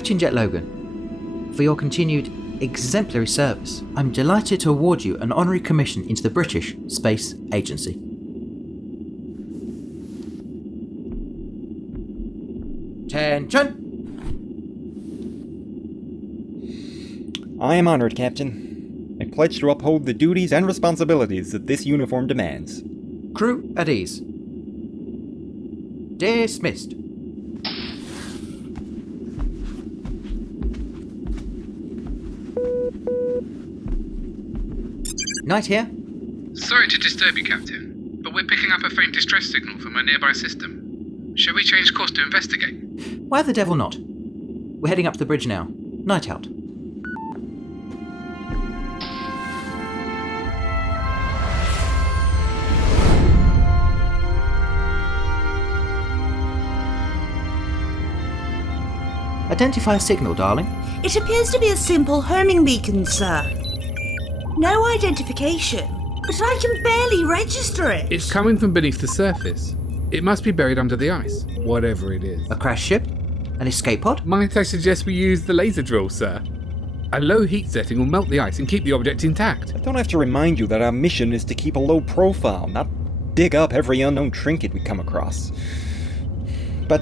Captain Jet Logan, for your continued exemplary service, I'm delighted to award you an honorary commission into the British Space Agency. Attention! I am honored, Captain. I pledge to uphold the duties and responsibilities that this uniform demands. Crew at ease. Dismissed. Knight here. Sorry to disturb you, Captain, but we're picking up a faint distress signal from a nearby system. Shall we change course to investigate? Why the devil not? We're heading up to the bridge now. Night out. Identify a signal, darling. It appears to be a simple homing beacon, sir. No identification, but I can barely register it. It's coming from beneath the surface. It must be buried under the ice, whatever it is. A crash ship? An escape pod? Might I suggest we use the laser drill, sir? A low heat setting will melt the ice and keep the object intact. I don't have to remind you that our mission is to keep a low profile, not dig up every unknown trinket we come across. But,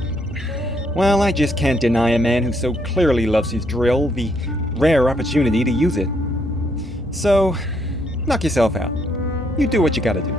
well, I just can't deny a man who so clearly loves his drill the rare opportunity to use it. So, knock yourself out. You do what you gotta do.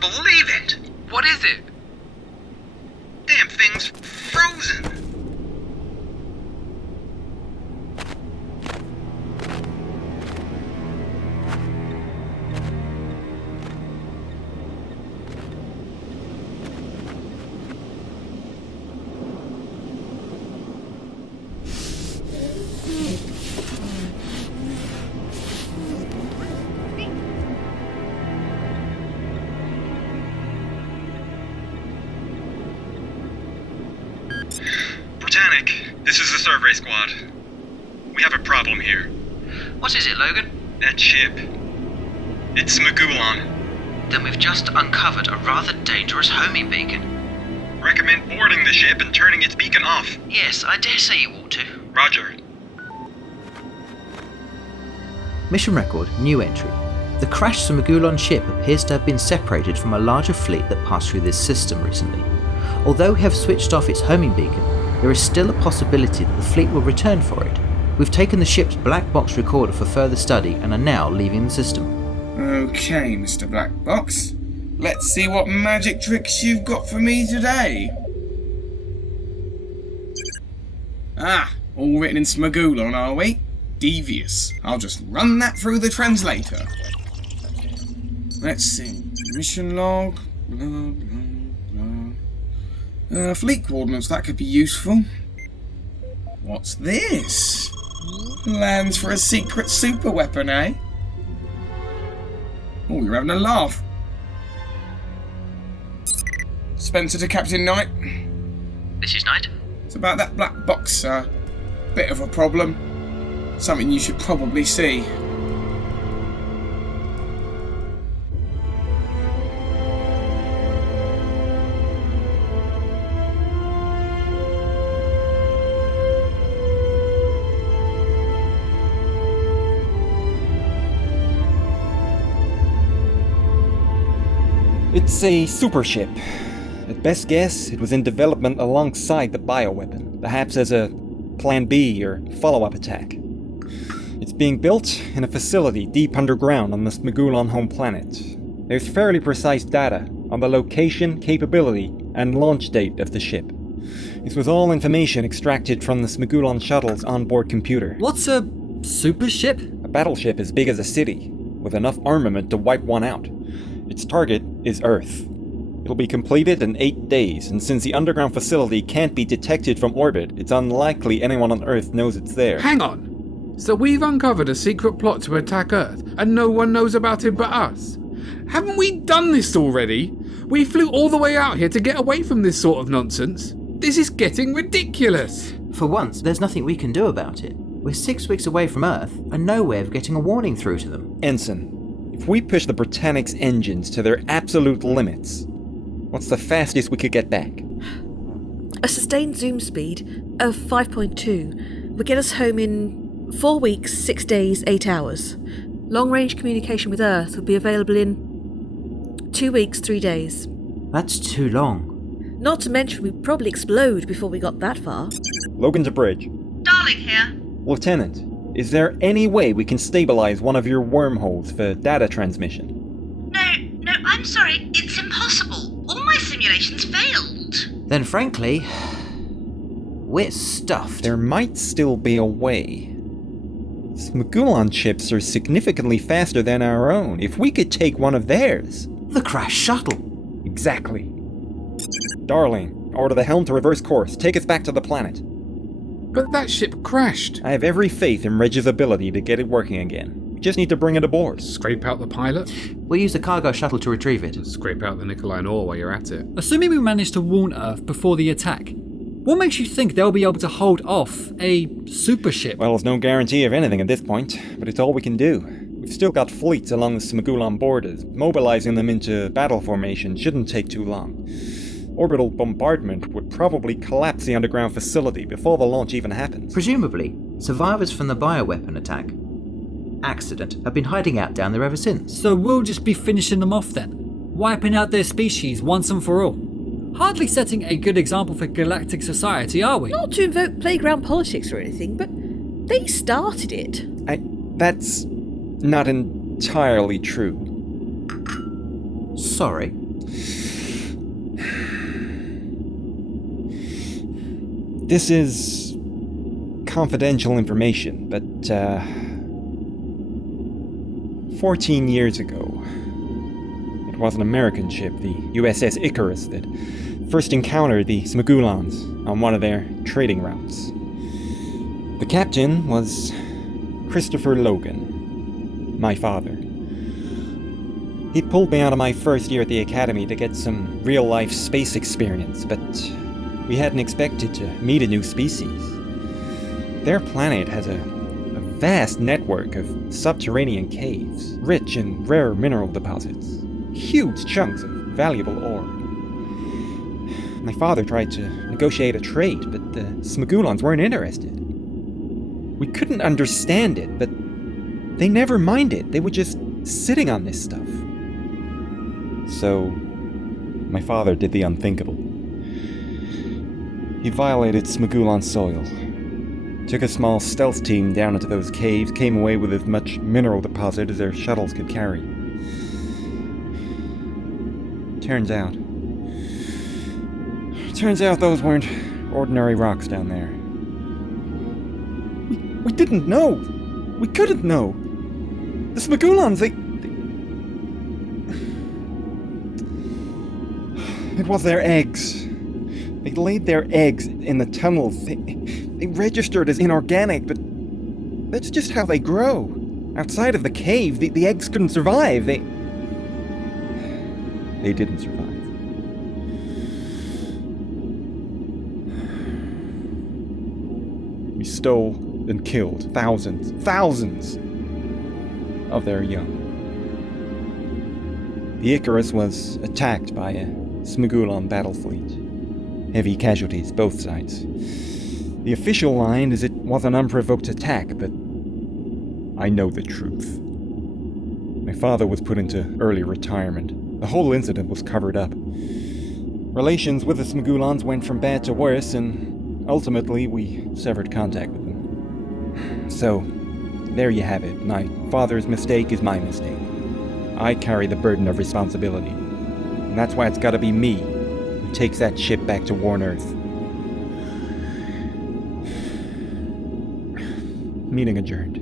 Believe it! What is it? Damn thing's frozen! Britannic, this is the survey squad. We have a problem here. What is it, Logan? That ship. It's Magulon. Then we've just uncovered a rather dangerous homing beacon. Recommend boarding the ship and turning its beacon off. Yes, I dare say you ought to. Roger. Mission record, new entry. The crashed Magulon ship appears to have been separated from a larger fleet that passed through this system recently. Although we have switched off its homing beacon, there is still a possibility that the fleet will return for it. We've taken the ship's black box recorder for further study and are now leaving the system. Okay, Mr. Black Box. Let's see what magic tricks you've got for me today. Ah, all written in Smagulon, are we? Devious. I'll just run that through the translator. Let's see. Mission log. Blah, blah, blah. Fleet coordinates, that could be useful. What's this? Plans for a secret super weapon, eh? Oh, you're having a laugh. Spencer to Captain Knight. This is Knight. It's about that black box, sir. Bit of a problem. Something you should probably see. It's a super ship. At best guess, it was in development alongside the bioweapon, perhaps as a Plan B or follow-up attack. It's being built in a facility deep underground on the Smagulon home planet. There's fairly precise data on the location, capability, and launch date of the ship. This was all information extracted from the Smagulon shuttle's onboard computer. What's a super ship? A battleship as big as a city, with enough armament to wipe one out. Its target is Earth. It'll be completed in 8 days, and since the underground facility can't be detected from orbit, it's unlikely anyone on Earth knows it's there. Hang on! So we've uncovered a secret plot to attack Earth, and no one knows about it but us? Haven't we done this already? We flew all the way out here to get away from this sort of nonsense. This is getting ridiculous! For once, there's nothing we can do about it. We're 6 weeks away from Earth, and no way of getting a warning through to them. Ensign, if we push the Britannic's engines to their absolute limits, what's the fastest we could get back? A sustained zoom speed of 5.2 would get us home in 4 weeks, 6 days, 8 hours. Long-range communication with Earth would be available in 2 weeks, 3 days. That's too long. Not to mention we'd probably explode before we got that far. Logan to bridge. Darling here. Lieutenant, is there any way we can stabilize one of your wormholes for data transmission? No, I'm sorry. It's impossible. All my simulations failed. Then frankly, we're stuffed. There might still be a way. Smagulon ships are significantly faster than our own. If we could take one of theirs... The crash shuttle. Exactly. Darling, order the helm to reverse course. Take us back to the planet. But that ship crashed. I have every faith in Reg's ability to get it working again. We just need to bring it aboard. Scrape out the pilot? We'll use the cargo shuttle to retrieve it. Scrape out the nickel iron ore while you're at it. Assuming we manage to warn Earth before the attack, what makes you think they'll be able to hold off a super ship? Well, there's no guarantee of anything at this point, but it's all we can do. We've still got fleets along the Smagulon borders. Mobilizing them into battle formation shouldn't take too long. Orbital bombardment would probably collapse the underground facility before the launch even happens. Presumably, survivors from the bioweapon attack accident have been hiding out down there ever since. So we'll just be finishing them off then, wiping out their species once and for all. Hardly setting a good example for galactic society, are we? Not to invoke playground politics or anything, but they started it. That's not entirely true. Sorry. This is confidential information, but 14 years ago, it was an American ship, the USS Icarus, that first encountered the Smagulons on one of their trading routes. The captain was Christopher Logan, my father. He pulled me out of my first year at the academy to get some real-life space experience, but we hadn't expected to meet a new species. Their planet has a vast network of subterranean caves, rich in rare mineral deposits, huge chunks of valuable ore. My father tried to negotiate a trade, but the Smagulons weren't interested. We couldn't understand it, but they never minded. They were just sitting on this stuff. So, my father did the unthinkable. He violated Smagulon soil, took a small stealth team down into those caves, came away with as much mineral deposit as their shuttles could carry. Turns out those weren't ordinary rocks down there. We didn't know. We couldn't know. The Smagulons, It was their eggs. They laid their eggs in the tunnels. They registered as inorganic, but that's just how they grow. Outside of the cave, the eggs couldn't survive. They didn't survive. We stole and killed thousands of their young. The Icarus was attacked by a Smuggulon battle fleet. Heavy casualties, both sides. The official line is it was an unprovoked attack, but I know the truth. My father was put into early retirement. The whole incident was covered up. Relations with the Smuggulons went from bad to worse, and ultimately we severed contact with them. So, there you have it. My father's mistake is my mistake. I carry the burden of responsibility. And that's why it's gotta be me who takes that ship back to Worn Earth. Meeting adjourned.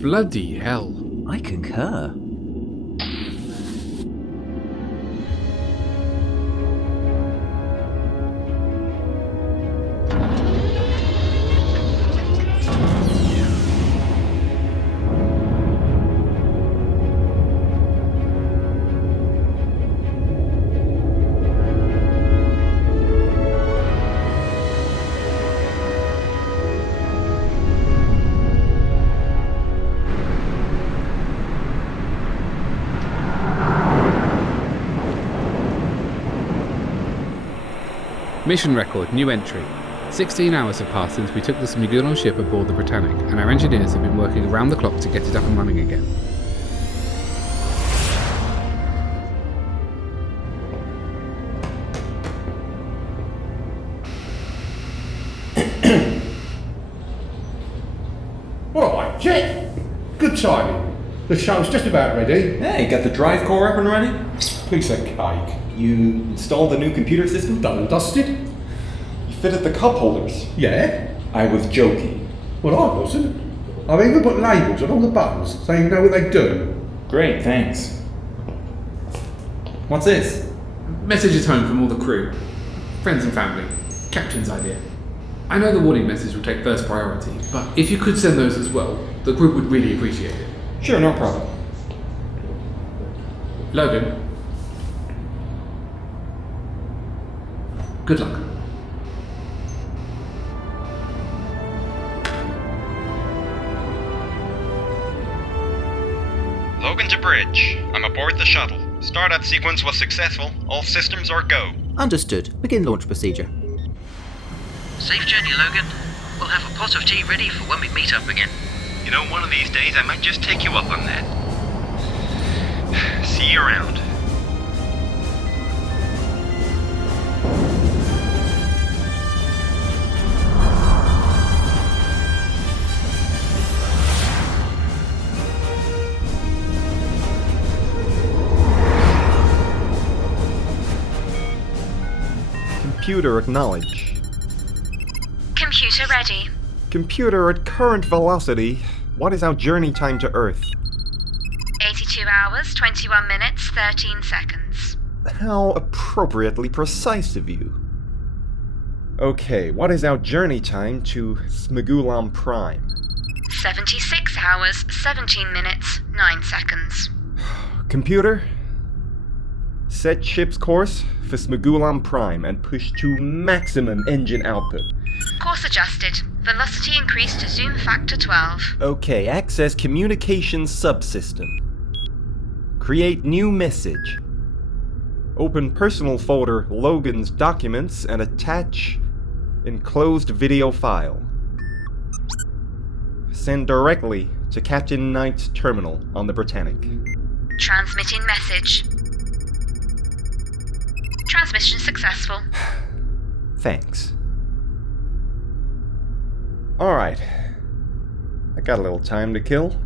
Bloody hell. I concur. Mission record, new entry. 16 hours have passed since we took the Smuggulon ship aboard the Britannic, and our engineers have been working around the clock to get it up and running again. Alright, Jet. Good timing. The show's just about ready. Hey, got the drive core up and running? Piece of cake. You installed the new computer system? Done and dusted? You fitted the cup holders. Yeah. I was joking. Well, I wasn't. I've even put labels on all the buttons so you know what they do. Great, thanks. What's this? Messages home from all the crew. Friends and family. Captain's idea. I know the warning message will take first priority, but if you could send those as well, the group would really appreciate it. Sure, no problem. Logan. Good luck. Logan to bridge. I'm aboard the shuttle. Startup sequence was successful. All systems are go. Understood. Begin launch procedure. Safe journey, Logan. We'll have a pot of tea ready for when we meet up again. You know, one of these days I might just take you up on that. See you around. Computer acknowledge. Computer ready. Computer, at current velocity, what is our journey time to Earth? 82 hours, 21 minutes, 13 seconds. How appropriately precise of you. Okay, what is our journey time to Smuggulon Prime? 76 hours, 17 minutes, 9 seconds. Computer, set ship's course for Smuggulon Prime and push to maximum engine output. Course adjusted. Velocity increased to zoom factor 12. Okay, access communications subsystem. Create new message. Open personal folder Logan's documents and attach enclosed video file. Send directly to Captain Knight's terminal on the Britannic. Transmitting message. Transmission successful. Thanks. Alright. I got a little time to kill.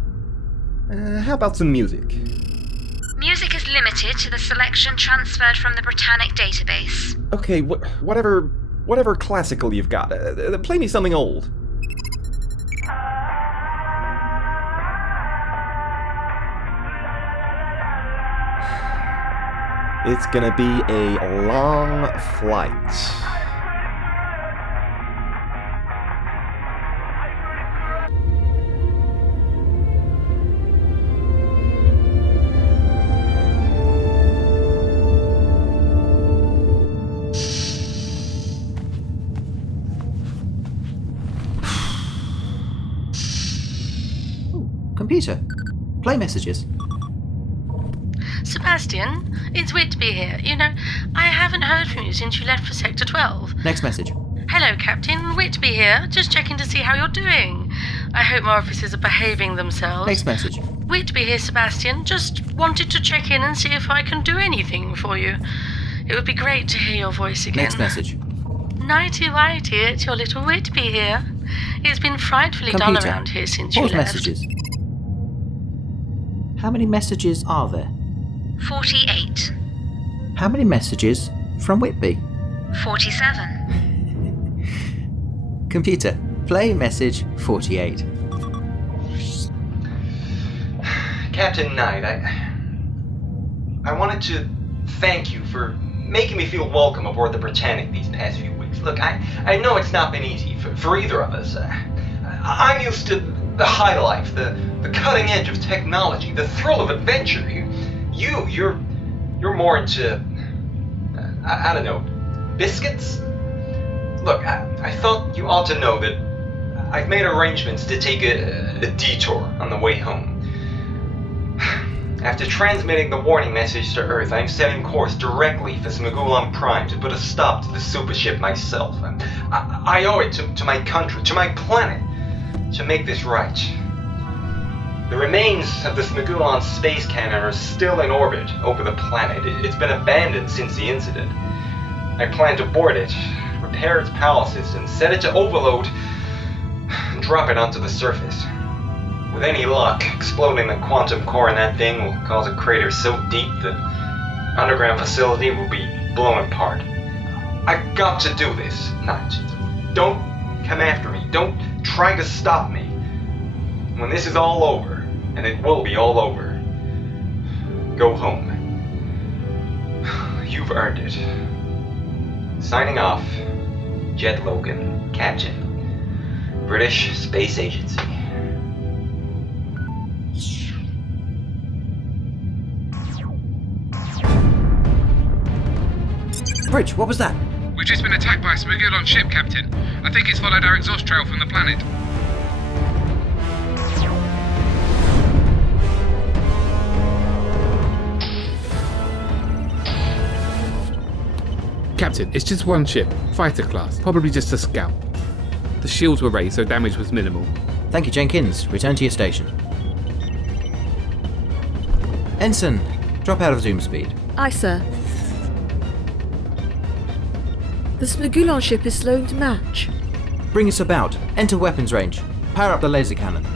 How about some music? Music is limited to the selection transferred from the Britannic database. Okay, whatever classical you've got. Play me something old. It's gonna be a long flight. Computer, play messages. Sebastian, it's Whitby here. You know, I haven't heard from you since you left for Sector 12. Next message. Hello, Captain. Whitby here. Just checking to see how you're doing. I hope my officers are behaving themselves. Next message. Whitby here, Sebastian. Just wanted to check in and see if I can do anything for you. It would be great to hear your voice again. Next message. Nighty-whitey, it's your little Whitby here. It's been frightfully dull Computer, around here since you pause left. messages. How many messages are there? 48. How many messages from Whitby? 47. Computer, play message 48. Captain Knight, I wanted to thank you for making me feel welcome aboard the Britannic these past few weeks. Look, I know it's not been easy for either of us. I'm used to the high life, the cutting edge of technology, the thrill of adventure. You're more into, I don't know, biscuits? Look, I thought you ought to know that I've made arrangements to take a detour on the way home. After transmitting the warning message to Earth, I'm setting course directly for Smuggulon Prime to put a stop to the super ship myself. I owe it to my country, to my planet, to make this right. The remains of the Smuggulon space cannon are still in orbit over the planet. It's been abandoned since the incident. I plan to board it, repair its power system, set it to overload, and drop it onto the surface. With any luck, exploding the quantum core in that thing will cause a crater so deep the underground facility will be blown apart. I've got to do this, Knight. Don't come after me. Don't try to stop me. When this is all over, and it will be all over, go home. You've earned it. Signing off, Jet Logan, Captain, British Space Agency. Bridge, what was that? We've just been attacked by a Smuggulon ship, Captain. I think it's followed our exhaust trail from the planet. Captain, it's just one ship, fighter class, probably just a scout. The shields were raised, so damage was minimal. Thank you, Jenkins. Return to your station. Ensign, drop out of zoom speed. Aye, sir. The Smuggulon ship is slowing to match. Bring us about. Enter weapons range. Power up the laser cannon.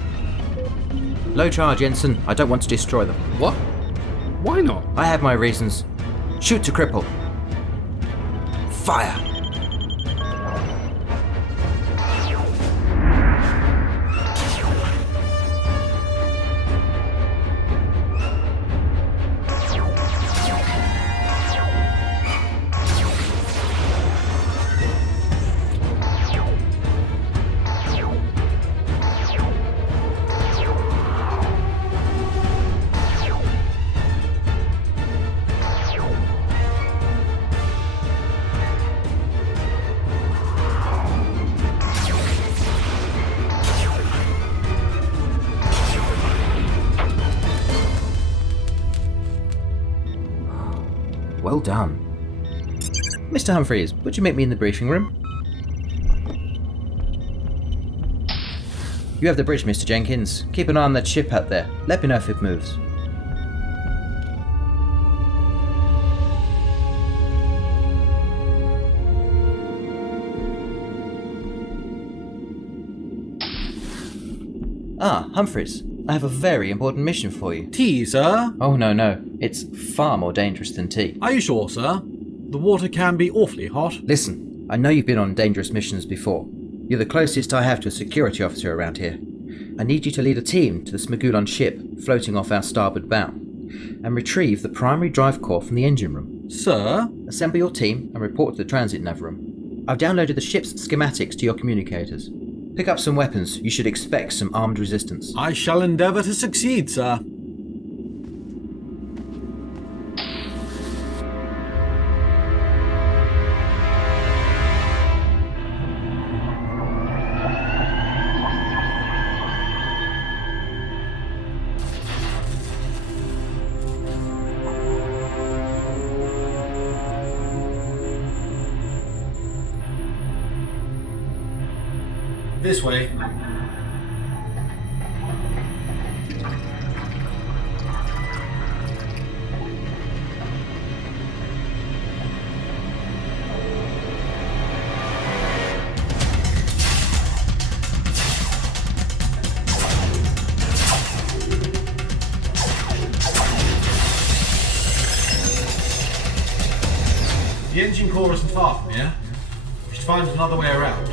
Low charge, Ensign. I don't want to destroy them. What? Why not? I have my reasons. Shoot to cripple. Fire! Well done. Mr. Humphreys, would you meet me in the briefing room? You have the bridge, Mr. Jenkins. Keep an eye on that ship out there. Let me know if it moves. Ah, Humphreys. I have a very important mission for you. Tea, sir? Oh, no. It's far more dangerous than tea. Are you sure, sir? The water can be awfully hot. Listen, I know you've been on dangerous missions before. You're the closest I have to a security officer around here. I need you to lead a team to the Smuggulon ship floating off our starboard bow and retrieve the primary drive core from the engine room. Sir? Assemble your team and report to the transit nav room. I've downloaded the ship's schematics to your communicators. Pick up some weapons. You should expect some armed resistance. I shall endeavour to succeed, sir. This way. The engine core isn't far from here. We should find another way around.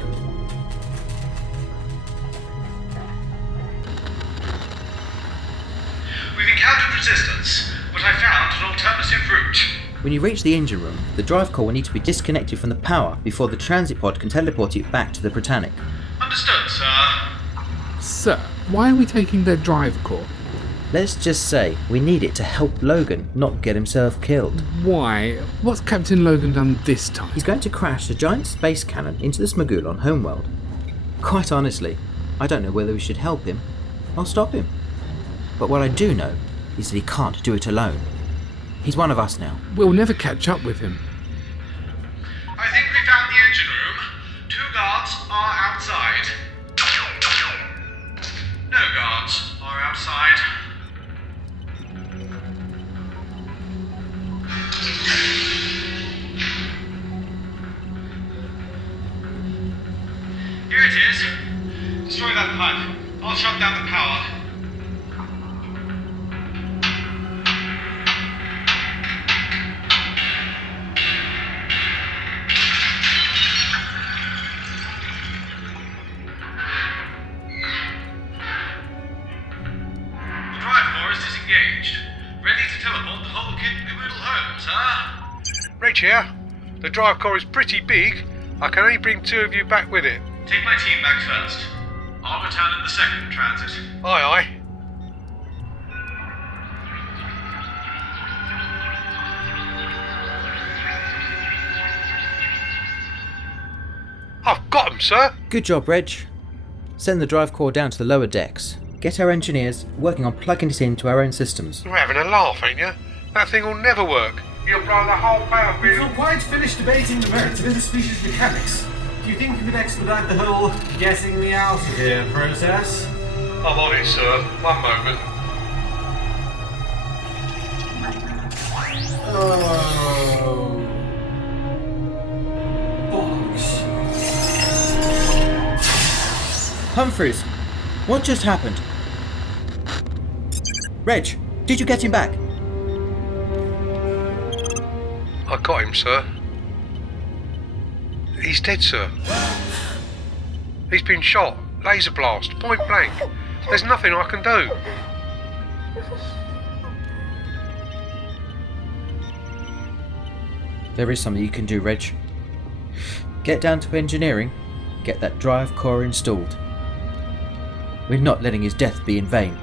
We've encountered resistance, but I found an alternative route. When you reach the engine room, the drive core will need to be disconnected from the power before the transit pod can teleport it back to the Britannic. Understood, sir. Sir, why are we taking their drive core? Let's just say we need it to help Logan not get himself killed. Why? What's Captain Logan done this time? He's going to crash a giant space cannon into the Smagulon homeworld. Quite honestly, I don't know whether we should help him or stop him. But what I do know is that he can't do it alone. He's one of us now. We'll never catch up with him. I think we found the engine room. 2 guards are outside. No guards are outside. Here it is. Destroy that pipe. I'll shut down the power. The drive core is disengaged. Ready to teleport the whole kit and caboodle home, sir. Reg here. The drive core is pretty big. I can only bring 2 of you back with it. Take my team back first. I'll return in the second transit. Aye, aye. I've got 'em, sir. Good job, Reg. Send the drive core down to the lower decks. Get our engineers working on plugging it into our own systems. You're having a laugh, ain't you? That thing will never work. You'll blow the whole power We've bill. not quite finished debating the merits of interspecies mechanics. Do you think you could expedite the whole getting me out of here process? I'm on it, sir. One moment. Oh. Bollocks. Humphreys, what just happened? Reg, did you get him back? I got him, sir. He's dead, sir. He's been shot. Laser blast. Point blank. There's nothing I can do. There is something you can do, Reg. Get down to engineering, get that drive core installed. We're not letting his death be in vain.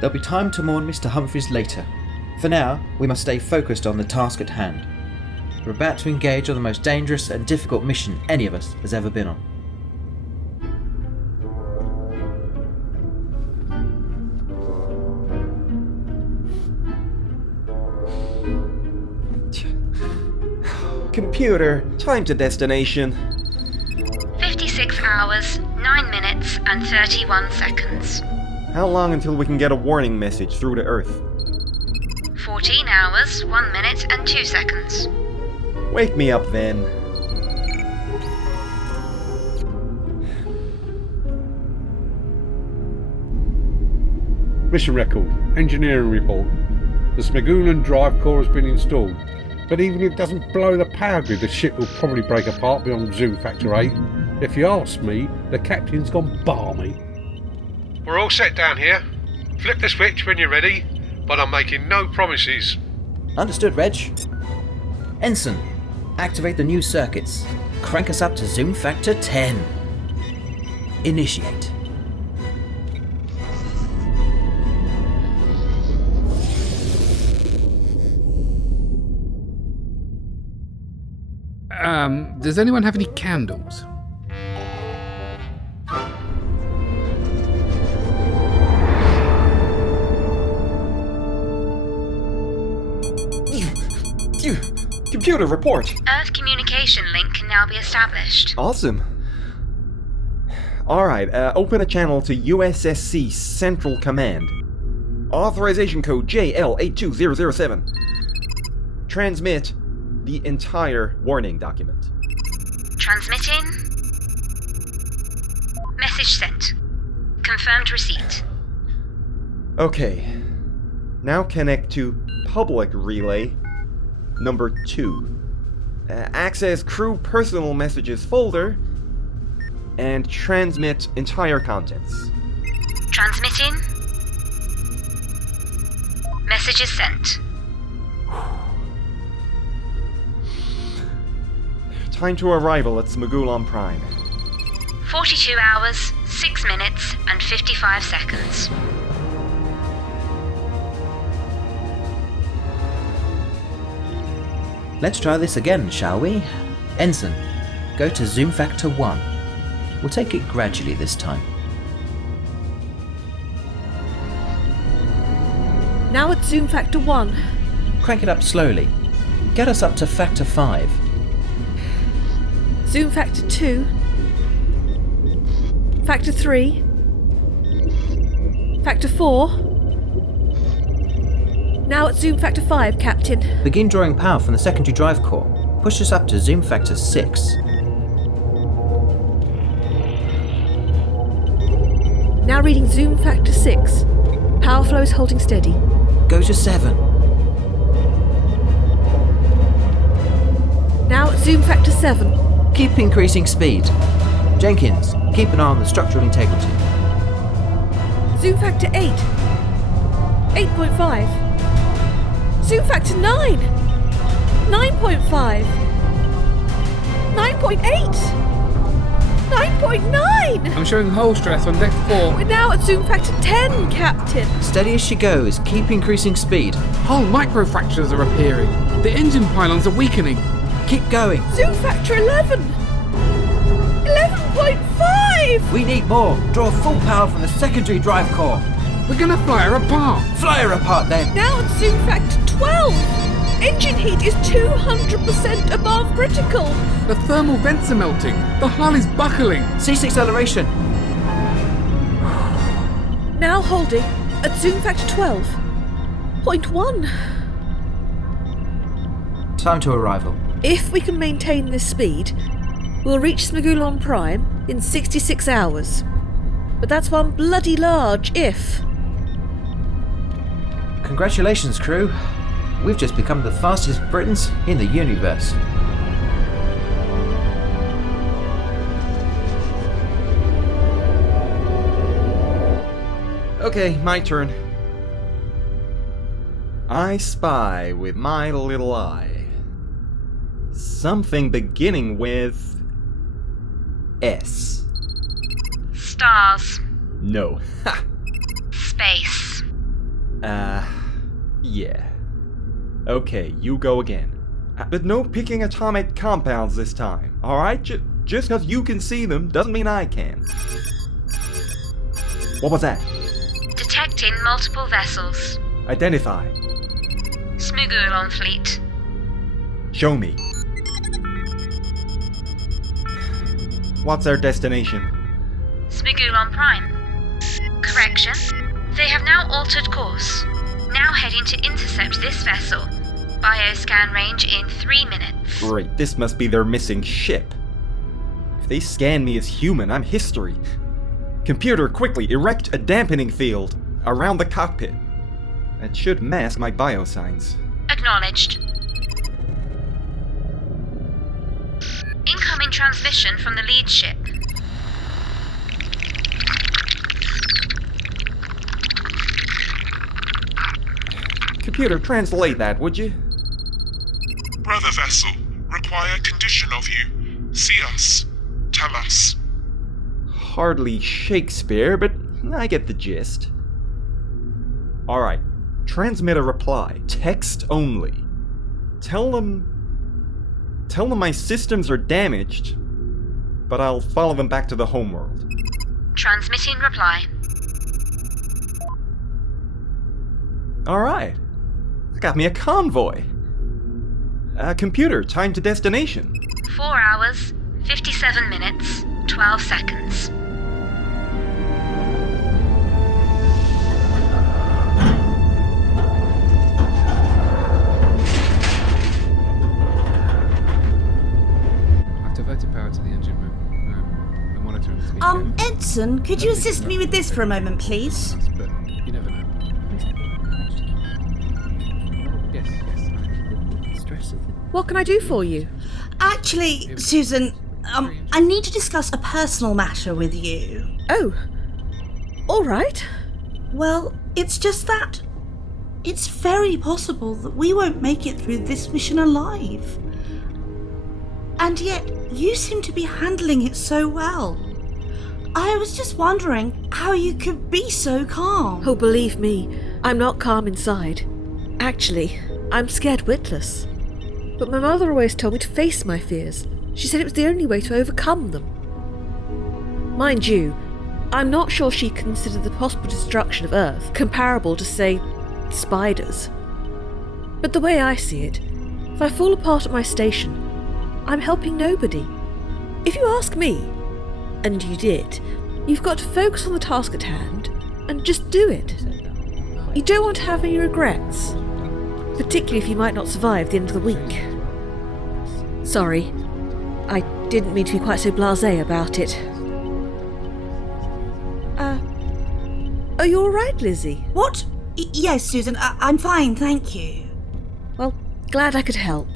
There'll be time to mourn Mr. Humphreys later. For now, we must stay focused on the task at hand. We're about to engage on the most dangerous and difficult mission any of us has ever been on. Computer, time to destination. 56 hours, 9 minutes, and 31 seconds. How long until we can get a warning message through to Earth? 14 hours, 1 minute, and 2 seconds. Wake me up then. Mission record. Engineering report. The Smagulon drive core has been installed. But even if it doesn't blow the power grid, the ship will probably break apart beyond zoom factor 8. If you ask me, the captain's gone balmy. We're all set down here. Flip the switch when you're ready, but I'm making no promises. Understood, Reg. Ensign, activate the new circuits. Crank us up to zoom factor 10. Initiate. Does anyone have any candles? Computer, report! Earth communication link can now be established. Awesome. Alright, open a channel to USSC Central Command. Authorization code JL82007. Transmit the entire warning document. Transmitting. Message sent. Confirmed receipt. Okay. Now connect to public relay number 2. Access crew personal messages folder and transmit entire contents. Transmitting. Messages sent. Time to arrival at Smagulon Prime. 42 hours, 6 minutes, and 55 seconds. Let's try this again, shall we? Ensign, go to zoom factor 1. We'll take it gradually this time. Now at zoom factor 1. Crank it up slowly. Get us up to factor 5. Zoom factor 2. Factor 3. Factor 4. Now at zoom factor 5, Captain. Begin drawing power from the secondary drive core. Push us up to zoom factor 6. Now reading zoom factor 6. Power flow is holding steady. Go to 7. Now at zoom factor 7. Keep increasing speed. Jenkins, keep an eye on the structural integrity. Zoom factor 8. 8.5. Zoom factor 9. 9.5. 9.8. 9.9! I'm showing hull stress on deck 4. We're now at zoom factor 10, Captain. Steady as she goes. Keep increasing speed. Hull microfractures are appearing. The engine pylons are weakening. Keep going. Zoom factor 11. 11.5! We need more. Draw full power from the secondary drive core. We're gonna fly her apart. Fly her apart then. Now at zoom factor 12. Engine heat is 200% above critical. The thermal vents are melting. The hull is buckling. Cease acceleration. Now holding at zoom factor 12.1. Time to arrival. If we can maintain this speed, we'll reach Smagulon Prime in 66 hours. But that's one bloody large if. Congratulations, crew. We've just become the fastest Britons in the universe. Okay, my turn. I spy with my little eye something beginning with S. Stars. No. Ha! Space. Yeah. Okay, you go again. But no picking atomic compounds this time, alright? Just because you can see them doesn't mean I can. What was that? Detecting multiple vessels. Identify. Smugulon fleet. Show me. What's our destination? Smugulon Prime. Correction. They have now altered course. Now heading to intercept this vessel. Bioscan range in 3 minutes. Great, this must be their missing ship. If they scan me as human, I'm history. Computer, quickly erect a dampening field around the cockpit. That should mask my biosigns. Acknowledged. Incoming transmission from the lead ship. Computer, translate that, would you? Brother vessel, require condition of you. See us. Tell us. Hardly Shakespeare, but I get the gist. Alright, transmit a reply. Text only. Tell them my systems are damaged, but I'll follow them back to the homeworld. Transmitting reply. Alright. I got me a convoy. Computer, time to destination. 4 hours, 57 minutes, 12 seconds. I've diverted power to the engine room. I'm monitoring the speed. Edson, could you assist me with this for a moment, please? But you never know. Yes. What can I do for you? Actually, Susan, I need to discuss a personal matter with you. Oh, all right. Well, it's just that it's very possible that we won't make it through this mission alive. And yet, you seem to be handling it so well. I was just wondering how you could be so calm. Oh, believe me, I'm not calm inside. Actually, I'm scared witless. But my mother always told me to face my fears. She said it was the only way to overcome them. Mind you, I'm not sure she considered the possible destruction of Earth comparable to, say, spiders. But the way I see it, if I fall apart at my station, I'm helping nobody. If you ask me, and you did, you've got to focus on the task at hand and just do it. You don't want to have any regrets, particularly if you might not survive the end of the week. Sorry, I didn't mean to be quite so blasé about it. Are you alright, Lizzie? What? Yes, Susan, I'm fine, thank you. Well, glad I could help.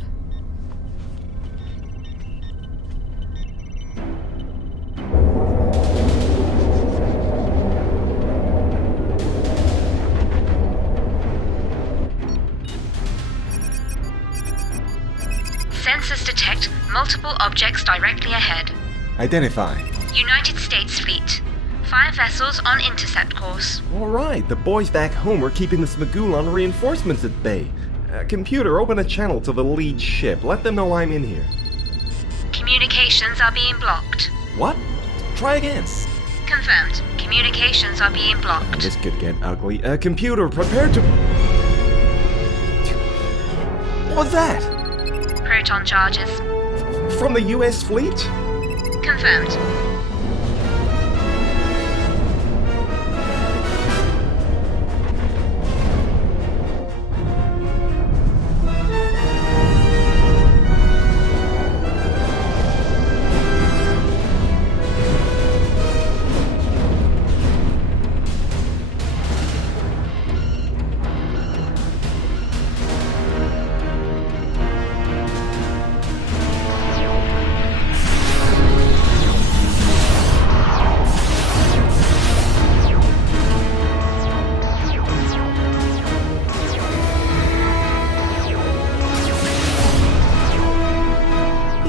Sensors detect multiple objects directly ahead. Identify. United States Fleet. 5 vessels on intercept course. Alright, the boys back home are keeping the Smagulon reinforcements at bay. Computer, open a channel to the lead ship. Let them know I'm in here. Communications are being blocked. What? Try again. Confirmed. Communications are being blocked. This could get ugly. Computer, prepare to... What's that? Proton charges. From the US fleet? Confirmed.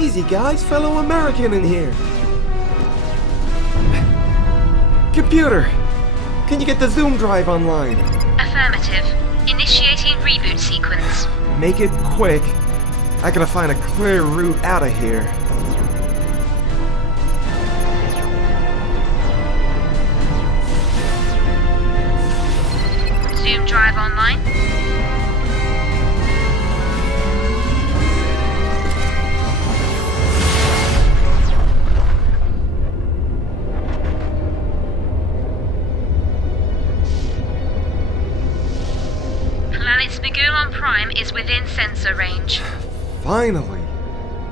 Easy, guys. Fellow American in here. Computer, can you get the Zoom drive online? Affirmative. Initiating reboot sequence. Make it quick. I gotta find a clear route out of here. Zoom drive online. Planet Smagulon Prime is within sensor range. Finally.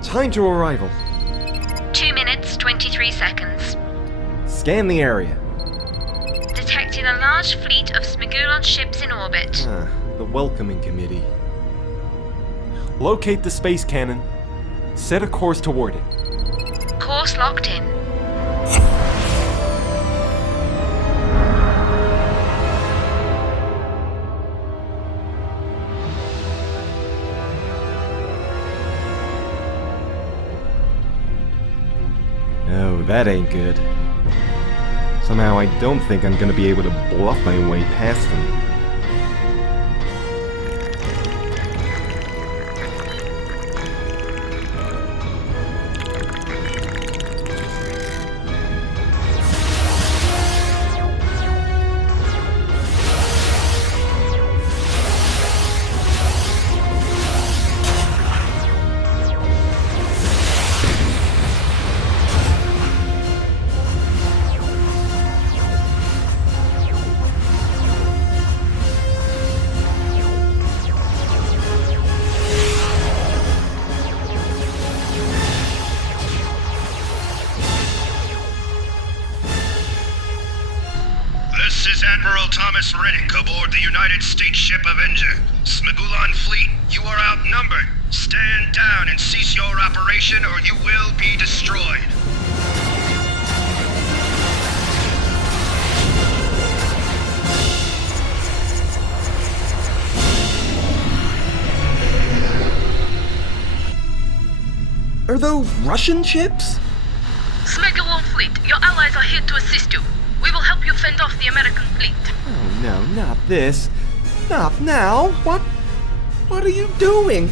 Time to arrival. 2 minutes, 23 seconds. Scan the area. Detecting a large fleet of Smagulon ships in orbit. The welcoming committee. Locate the space cannon. Set a course toward it. Course locked in. Oh, that ain't good. Somehow I don't think I'm gonna be able to bluff my way past them. This is Admiral Thomas Reddick aboard the United States ship Avenger. Smuggulon fleet, you are outnumbered. Stand down and cease your operation or you will be destroyed. Are those Russian ships? Smuggulon fleet, your allies are here to assist you. We will help you fend off the American fleet. Oh no, not this. Not now. What are you doing?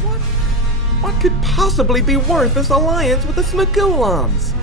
What could possibly be worth this alliance with the Smugulons?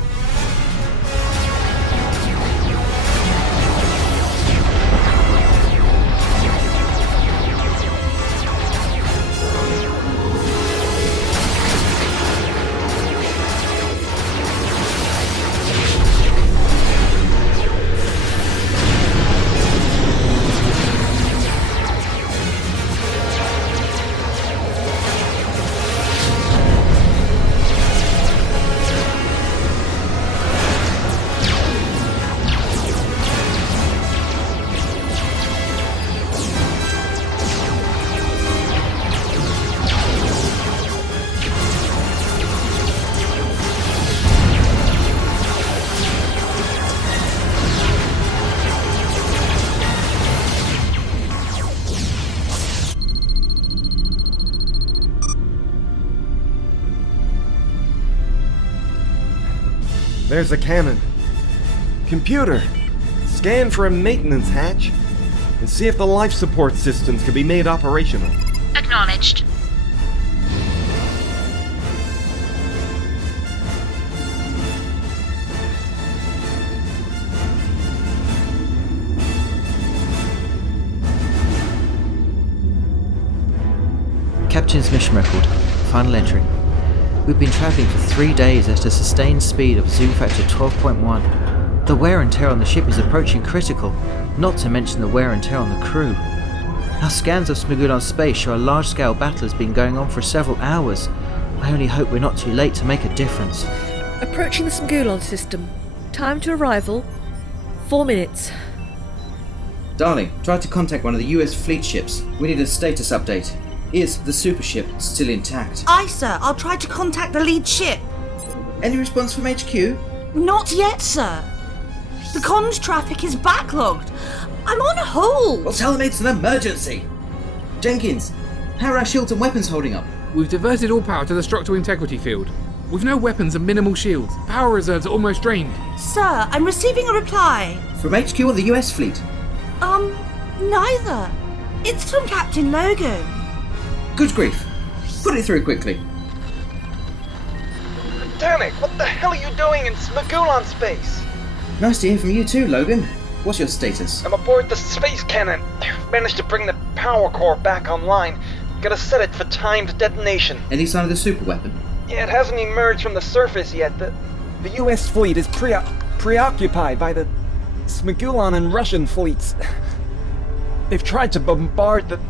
There's a cannon. Computer, scan for a maintenance hatch and see if the life support systems can be made operational. Acknowledged. Captain's mission record. Final entry. We've been travelling for 3 days at a sustained speed of zoom factor 12.1. The wear and tear on the ship is approaching critical, not to mention the wear and tear on the crew. Our scans of Smugulon space show a large-scale battle has been going on for several hours. I only hope we're not too late to make a difference. Approaching the Smugulon system. Time to arrival, 4 minutes. Darling, try to contact one of the US fleet ships. We need a status update. Is the super ship still intact? Aye, sir. I'll try to contact the lead ship. Any response from HQ? Not yet, sir. The comms traffic is backlogged. I'm on hold. Well, tell them it's an emergency. Jenkins, how are our shields and weapons holding up? We've diverted all power to the structural integrity field. With no weapons and minimal shields, power reserves are almost drained. Sir, I'm receiving a reply. From HQ or the US fleet? Neither. It's from Captain Logan. Good grief. Put it through quickly. Britannic, what the hell are you doing in Smugulon space? Nice to hear from you too, Logan. What's your status? I'm aboard the space cannon. Managed to bring the power core back online. Gotta set it for timed detonation. Any sign of the super weapon? Yeah, it hasn't emerged from the surface yet. The US fleet is preoccupied by the Smugulon and Russian fleets. They've tried to bombard the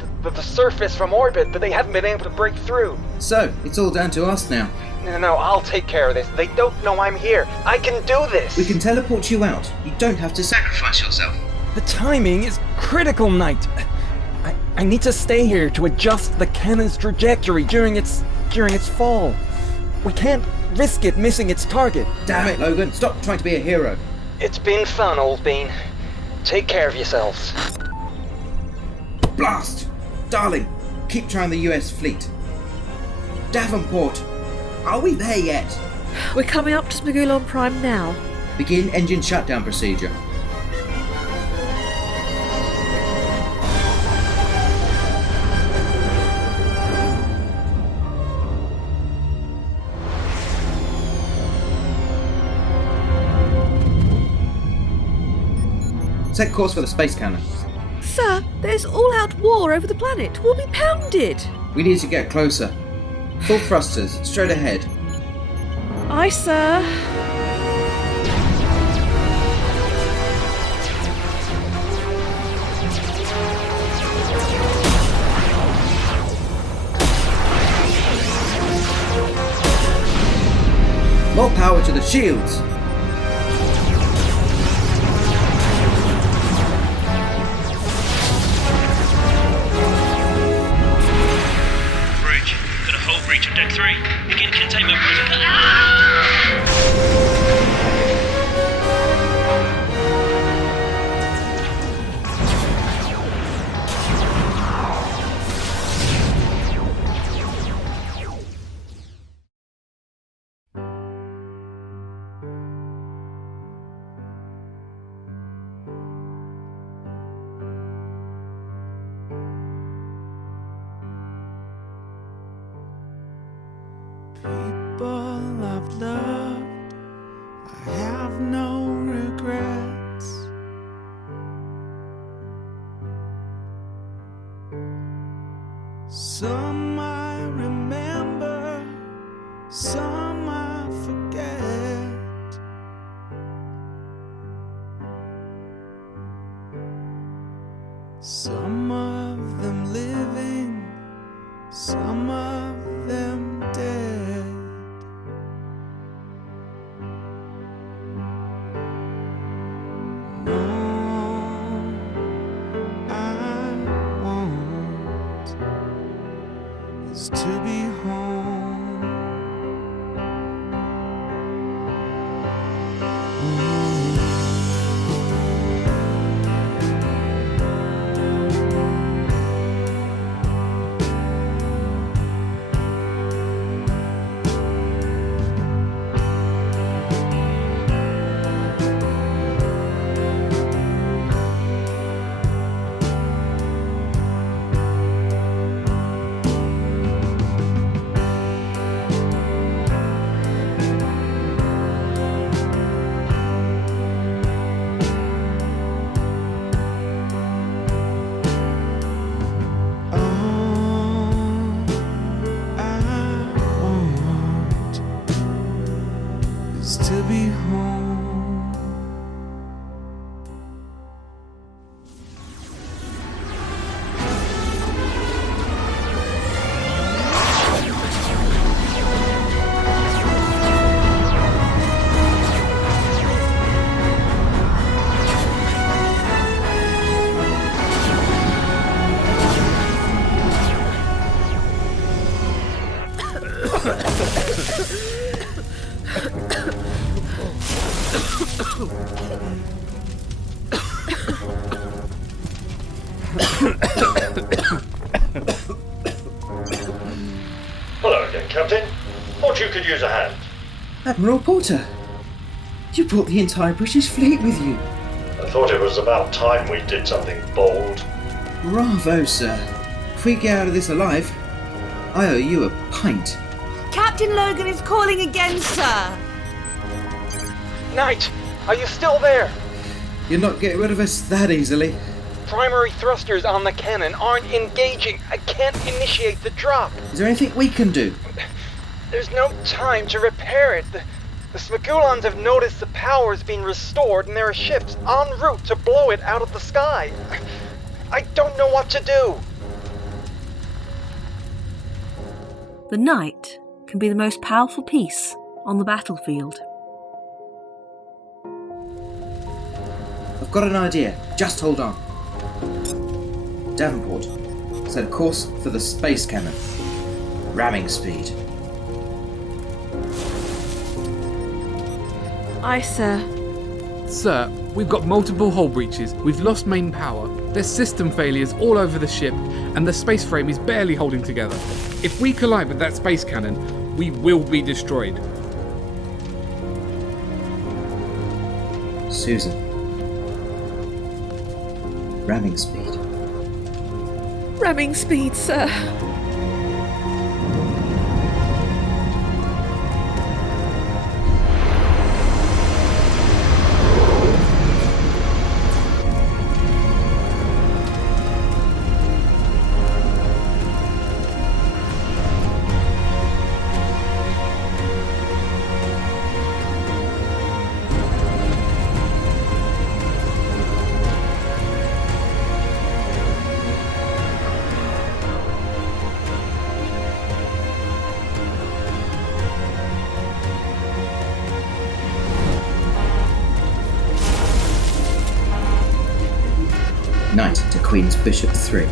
surface from orbit, but they haven't been able to break through. So, it's all down to us now. No, I'll take care of this. They don't know I'm here. I can do this. We can teleport you out. You don't have to sacrifice yourself. The timing is critical, Knight. I need to stay here to adjust the cannon's trajectory during its fall. We can't risk it missing its target. Damn it, Logan. Stop trying to be a hero. It's been fun, Old Bean. Take care of yourselves. Blast! Darling, keep trying the US fleet. Davenport, are we there yet? We're coming up to Smugulon Prime now. Begin engine shutdown procedure. Set course for the space cannon. Sir, there's all-out war over the planet. We'll be pounded. We need to get closer. Full thrusters, straight ahead. Aye, sir. More power to the shields. loved, I have no regrets. Some I remember, some I forget. Some of them living, some of them dead. No, I want is to be home. To be home. Hello again, Captain. Thought you could use a hand. Admiral Porter, you brought the entire British fleet with you. I thought it was about time we did something bold. Bravo, sir. If we get out of this alive, I owe you a pint. Captain Logan is calling again, sir. Knight, are you still there? You're not getting rid of us that easily. Primary thrusters on the cannon aren't engaging. I can't initiate the drop. Is there anything we can do? There's no time to repair it. The Smagulons have noticed the power's been restored and there are ships en route to blow it out of the sky. I don't know what to do. The night can be the most powerful piece on the battlefield. I've got an idea. Just hold on. Davenport, set a course for the space cannon. Ramming speed. Aye, sir. Sir, we've got multiple hull breaches, we've lost main power, there's system failures all over the ship, and the space frame is barely holding together. If we collide with that space cannon, we will be destroyed. Susan. Ramming speed. Ramming speed, sir. Knight to Queen's Bishop 3.